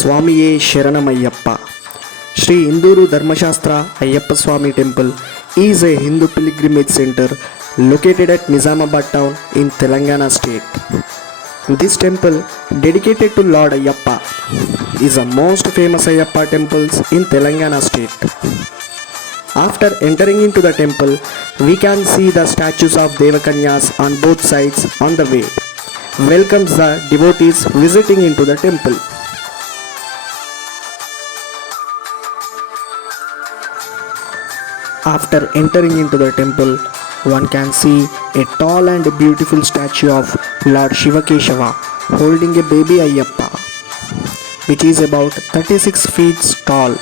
Swamiye Sharanamayappa. Sri Induru Dharmashastra Ayyappa Swami Temple is a Hindu pilgrimage center located at Nizamabad town in Telangana state. This temple, dedicated to Lord Ayyappa, is the most famous Ayyappa temples in Telangana state. After entering into the temple, we can see the statues of Devakanyas on both sides on the way. Welcomes the devotees visiting into the temple. After entering into the temple, one can see a tall and beautiful statue of Lord Shivakeshava holding a baby Ayyappa, which is about 36 feet tall.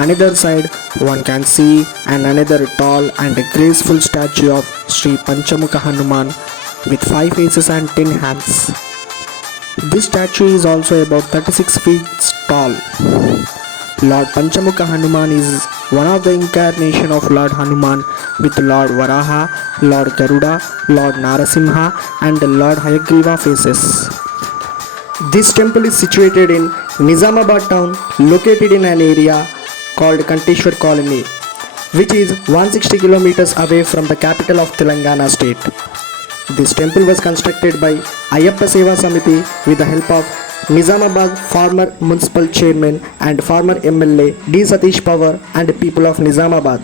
Another side, one can see another tall and graceful statue of Sri Panchamukha Hanuman with 5 faces and 10 hands. This statue is also about 36 feet tall. Lord Panchamukha Hanuman is one of the incarnation of Lord Hanuman with Lord Varaha, Lord Garuda, Lord Narasimha and Lord Hayagriva faces. This temple is situated in Nizamabad town, located in an area called Kanteshwar Colony, which is 160 kilometers away from the capital of Telangana state. This temple was constructed by Ayyappa Seva Samiti with the help of Nizamabad former municipal chairman and former MLA D. Satish Pawar and people of Nizamabad.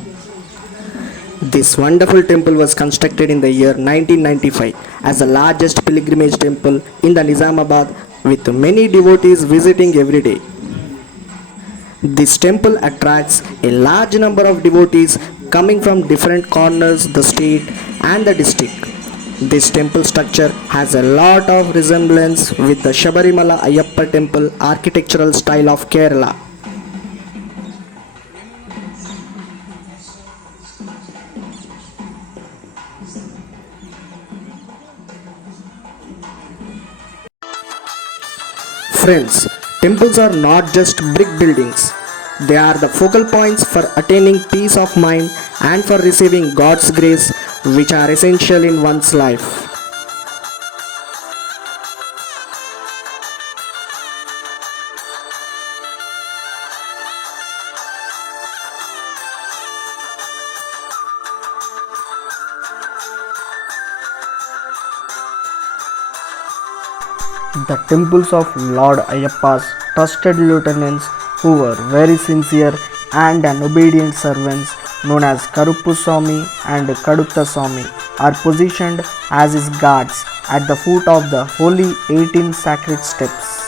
This wonderful temple was constructed in the year 1995 as the largest pilgrimage temple in the Nizamabad with many devotees visiting every day. This temple attracts a large number of devotees coming from different corners of the state and the district. This temple structure has a lot of resemblance with the Shabarimala Ayyappa temple architectural style of Kerala. Friends, temples are not just brick buildings. They are the focal points for attaining peace of mind and for receiving God's grace, which are essential in one's life. The temples of Lord Ayyappa's trusted lieutenants who were very sincere and obedient servants known as Karuppu Swami and Kadutta Swami are positioned as his guards at the foot of the holy 18 sacred steps.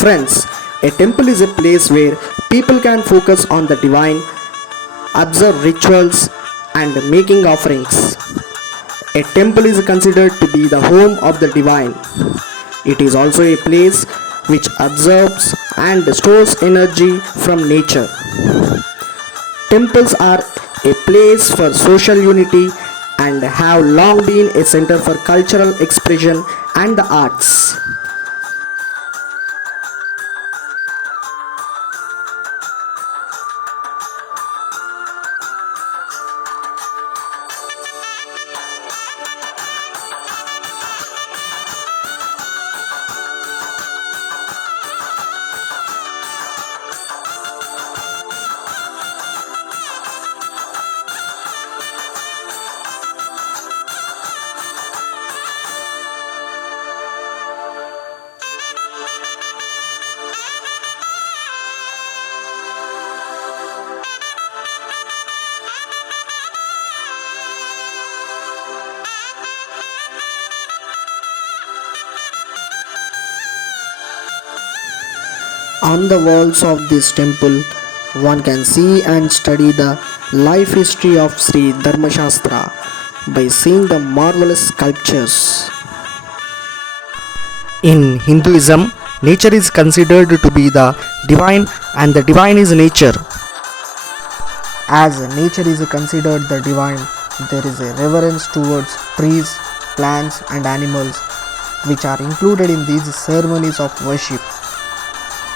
Friends, a temple is a place where people can focus on the divine, observe rituals and making offerings. A temple is considered to be the home of the divine. It is also a place which absorbs and stores energy from nature. Temples are a place for social unity and have long been a center for cultural expression and the arts. On the walls of this temple, one can see and study the life history of Sri Dharmashastra by seeing the marvelous sculptures. In Hinduism, Nature is considered to be the divine and the divine is nature. As nature is considered the divine, there is a reverence towards trees, plants, and animals, which are included in these ceremonies of worship.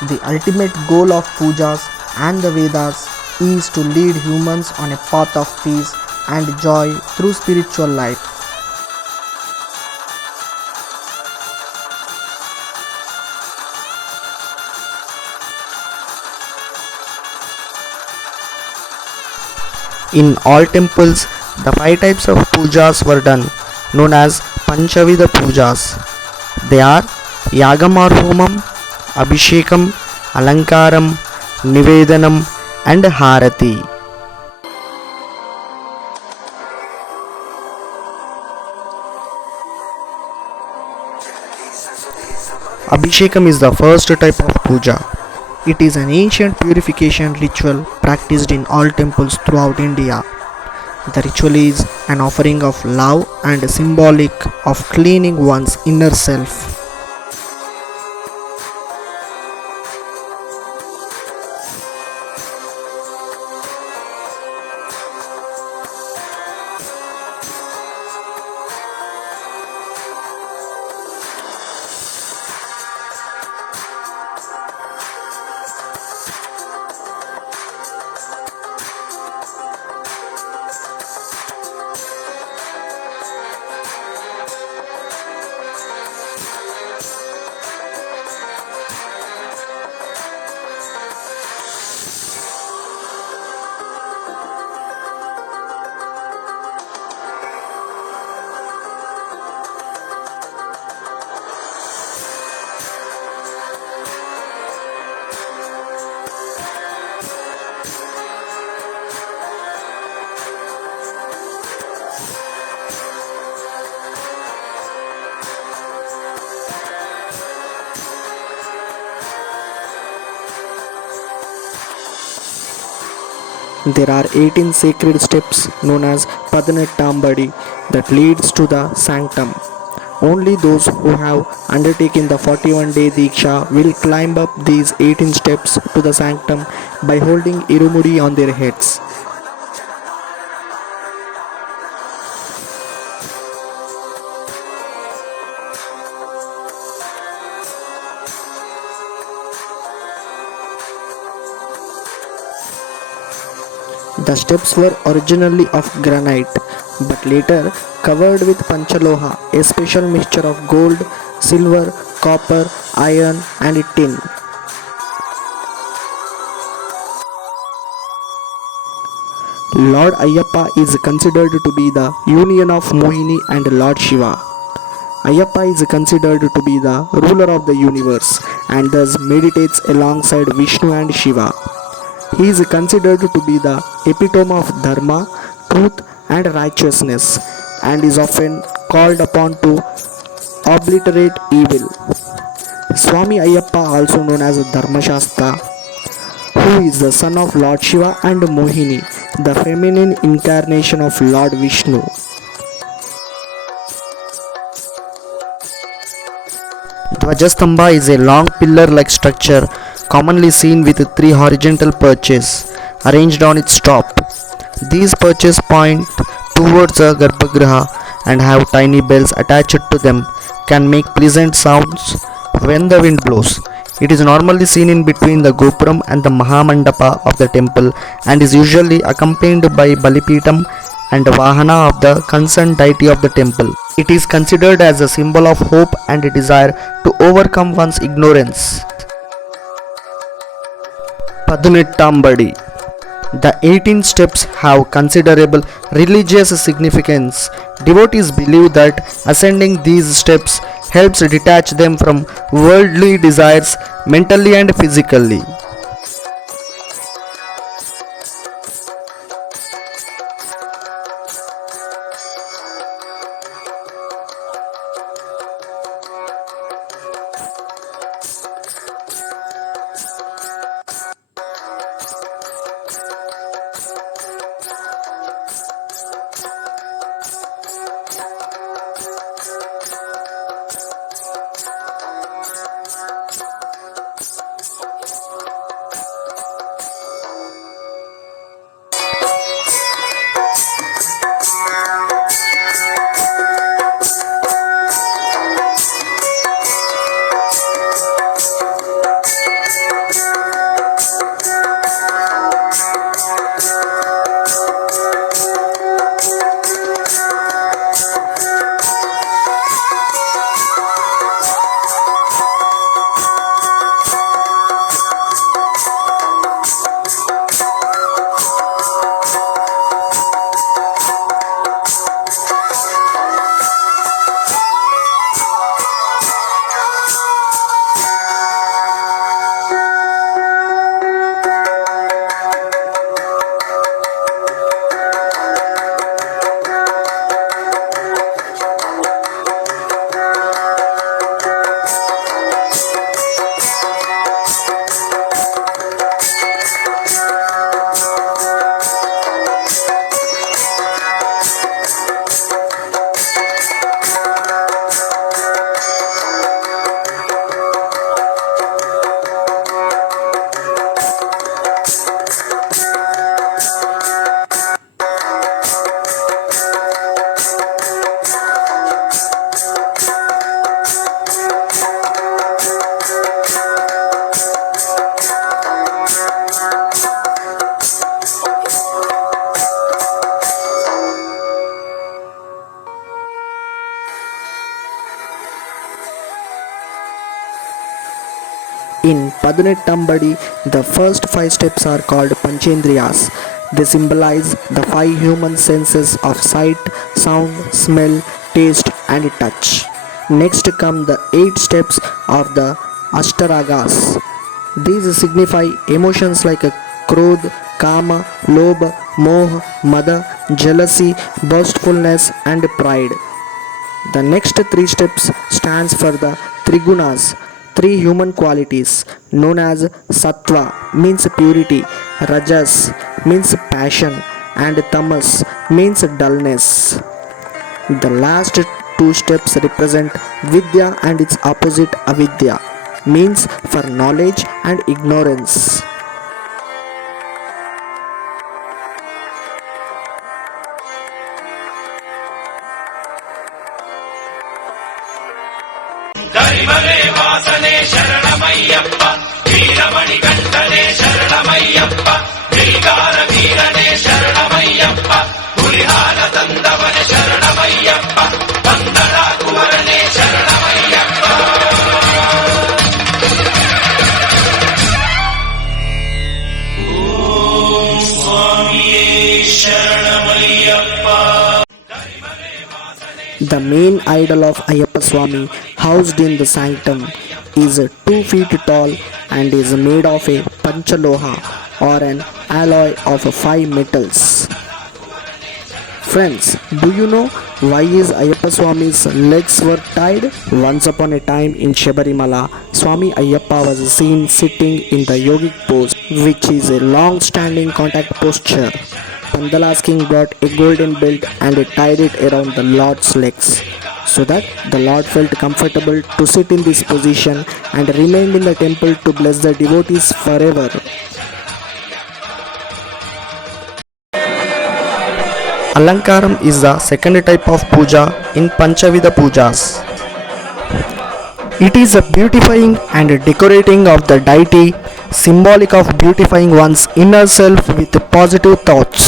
The ultimate goal of pujas and the Vedas is to lead humans on a path of peace and joy through spiritual life. In all temples, the five types of pujas were done, known as Panchavida pujas. They are Yagam or Homam, Abhishekam, Alankaram, Nivedanam, and Harati. Abhishekam is the first type of puja. It is an ancient purification ritual practiced in all temples throughout India. The ritual is an offering of love and symbolic of cleaning one's inner self. There are 18 sacred steps known as Padnettambadi that leads to the sanctum. Only those who have undertaken the 41-day Diksha will climb up these 18 steps to the sanctum by holding Irumudi on their heads. The steps were originally of granite but later covered with Panchaloha, a special mixture of gold, silver, copper, iron, and tin. Lord Ayyappa is considered to be the union of Mohini and Lord Shiva. Ayyappa is considered to be the ruler of the universe and thus meditates alongside Vishnu and Shiva. He is considered to be the epitome of dharma, truth, and righteousness, and is often called upon to obliterate evil. Swami Ayyappa, also known as Dharmashastra, who is the son of Lord Shiva and Mohini, the feminine incarnation of Lord Vishnu. Dvajastambha is a long pillar-like structure commonly seen with three horizontal perches arranged on its top. These perches point towards a Garbhagriha and have tiny bells attached to them, can make pleasant sounds when the wind blows. It is normally seen in between the Gopuram and the Mahamandapa of the temple and is usually accompanied by Balipitam and Vahana of the concerned deity of the temple. It is considered as a symbol of hope and a desire to overcome one's ignorance. Padnettambadi. The 18 steps have considerable religious significance. Devotees believe that ascending these steps helps detach them from worldly desires mentally and physically. In Padunettambadi, the first five steps are called Panchendriyas. They symbolize the five human senses of sight, sound, smell, taste, and touch. Next come the eight steps of the Ashtaragas. These signify emotions like Krodh, Kama, Lobha, Moh, Mada, jealousy, boastfulness, and pride. The next three steps stands for the Trigunas, three human qualities known as Sattva means purity, Rajas means passion, and Tamas means dullness. The last two steps represent Vidya and its opposite Avidya means for knowledge and ignorance. Karimala ವಾಸನೆ ಶರಣಮಯ್ಯಪ್ಪ ವೀರಮಣಿ ಕಂಠನೆ ಶರಣಮಯ್ಯಪ್ಪ ಗಿರಿಗಾರ ವೀರನೆ ಶರಣಮಯ್ಯಪ್ಪ ಹುಲಿಹಾಲ ತಂದವನೆ ಶರಣಮಯ್ಯಪ್ಪ ಪಂದಳಾಗುವರನೆ ಶರಣಮಯ್ಯಪ್ಪ ಓಂ ಸ್ವಾಮಿಯೇ ಶರಣಮಯ್ಯಪ್ಪ. The main idol of Ayyappa Swami, housed in the sanctum, is 2 feet tall and is made of a Panchaloha or an alloy of 5 metals. Friends, do you know why is Ayyappa Swami's legs were tied? Once upon a time in Shabarimala, Swami Ayyappa was seen sitting in the yogic pose, which is a long-standing contact posture. Pandalas king brought a golden belt and tied it around the Lord's legs, so that the Lord felt comfortable to sit in this position and remained in the temple to bless the devotees forever. Alankaram is the second type of puja in Panchavidha pujas. It is a beautifying and decorating of the deity, symbolic of beautifying one's inner self with positive thoughts.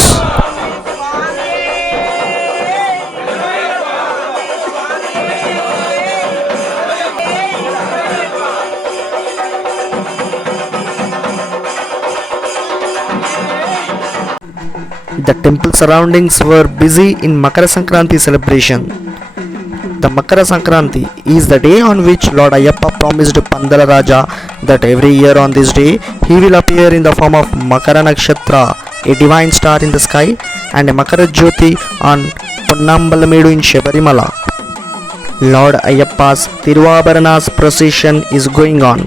The temple surroundings were busy in Makara Sankranti celebration. The Makara Sankranti is the day on which Lord Ayyappa promised Pandala Raja that every year on this day he will appear in the form of Makara Nakshatra, a divine star in the sky, and a Makara Jyoti on Ponnambalamedu in Shabarimala. Lord Ayyappa's Tiruvabarana's procession is going on.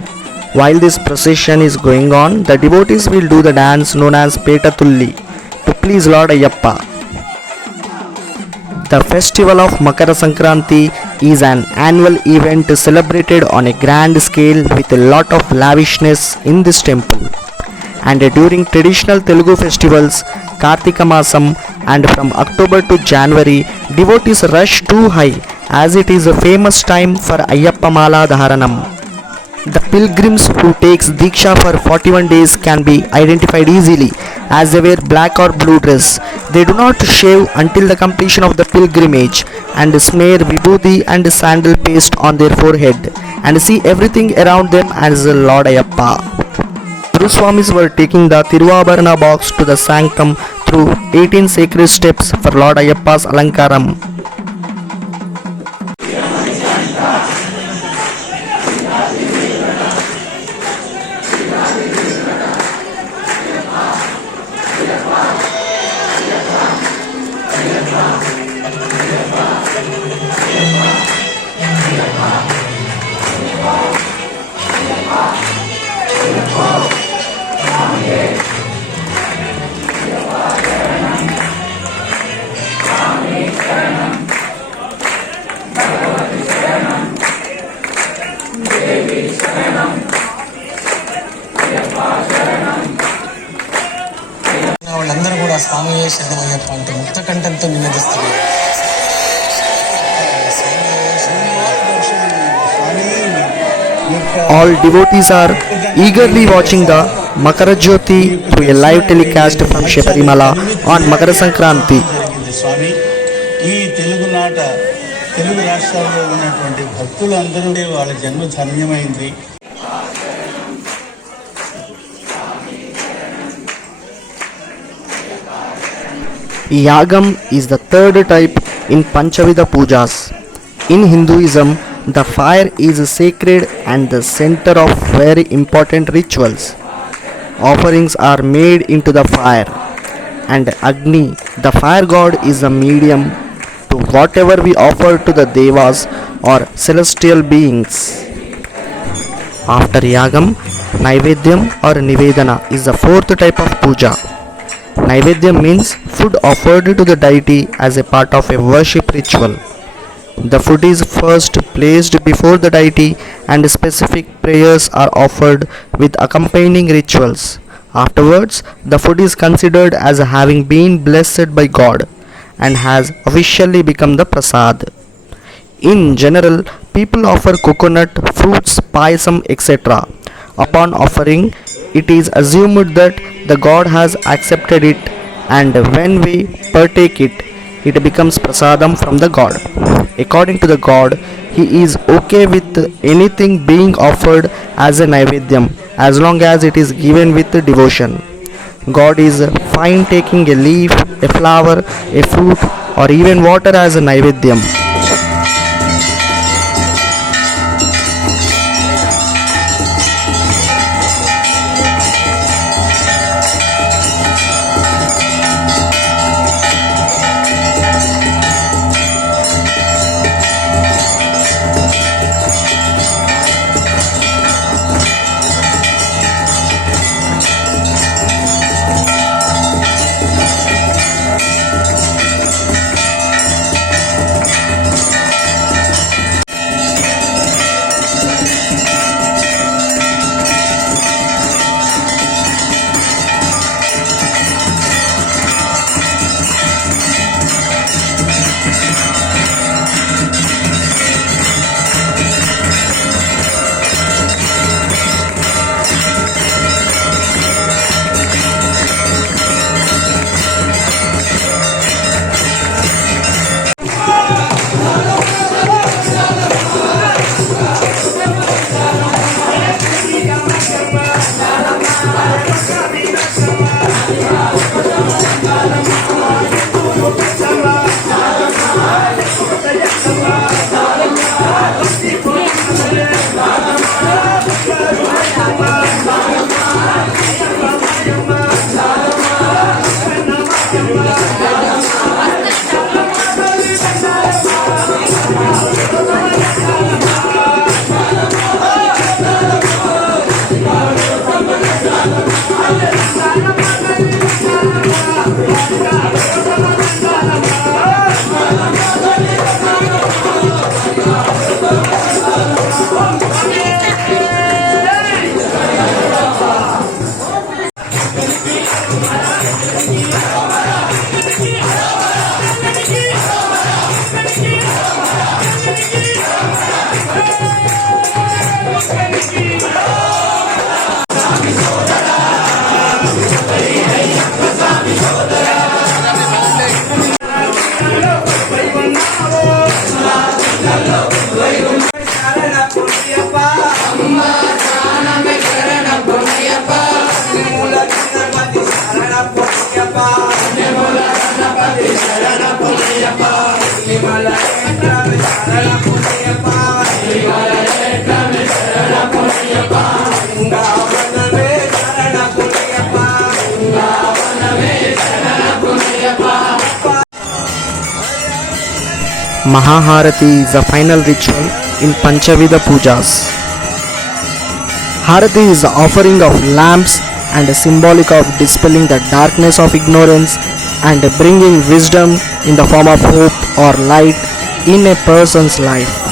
While this procession is going on, the devotees will do the dance known as Petatulli to please Lord Ayyappa. The festival of Makara Sankranti is an annual event celebrated on a grand scale with a lot of lavishness in this temple. And during traditional Telugu festivals, Kartika Masam, and from October to January, devotees rush too high as it is a famous time for Ayyappa Mala Dharanam. The pilgrims who takes Diksha for 41 days can be identified easily as they wear black or blue dress. They do not shave until the completion of the pilgrimage and smear vibhuti and sandal paste on their forehead and see everything around them as Lord Ayyappa. Guru Swamis were taking the Tiruvabarana box to the sanctum through 18 sacred steps for Lord Ayyappa's Alankaram. వాళ్ళందరూ కూడా స్వామియే శరణమయ్యప్ప అంటూ ముక్త కంఠంతో నినదిస్తున్నారు. All devotees are eagerly watching the Makara Jyoti through a live telecast from Shabarimala on Makara Sankranti. స్వామి ఈ తెలుగు రాష్ట్రాల్లో ఉన్నటువంటి భక్తులందరూ వాళ్ళ జన్మ ధన్యమైంది. Yagam is the third type in Panchavida Pujas. In Hinduism, the fire is sacred and the center of very important rituals. Offerings are made into the fire, and Agni, the fire god, is the medium to whatever we offer to the devas or celestial beings. After Yagam, Naivedyam or Nivedana is the fourth type of puja. Naivedyam means food offered to the deity as a part of a worship ritual. The food is first placed before the deity and specific prayers are offered with accompanying rituals. Afterwards, the food is considered as having been blessed by God and has officially become the prasad. In general, people offer coconut, fruits, payasam, etc. Upon offering, it is assumed that the god has accepted it, and when we partake it, it becomes prasadam from the god. According to the god, he is okay with anything being offered as a naivedyam as long as it is given with devotion. God is fine taking a leaf, a flower, a fruit, or even water as a naivedyam. Mahaharati is the final ritual in Panchavida Pujas. Harati is the offering of lamps and a symbolic of dispelling the darkness of ignorance and bringing wisdom in the form of hope or light in a person's life.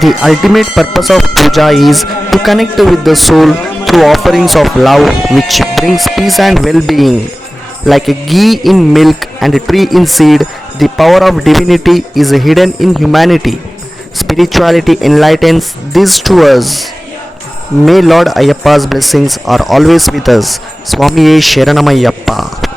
The ultimate purpose of puja is to connect with the soul through offerings of love which brings peace and well-being. Like a ghee in milk and a tree in seed, the power of divinity is hidden in humanity. Spirituality enlightens these to us. May Lord Ayappa's blessings are always with us. Swamiye Sharanamayappa.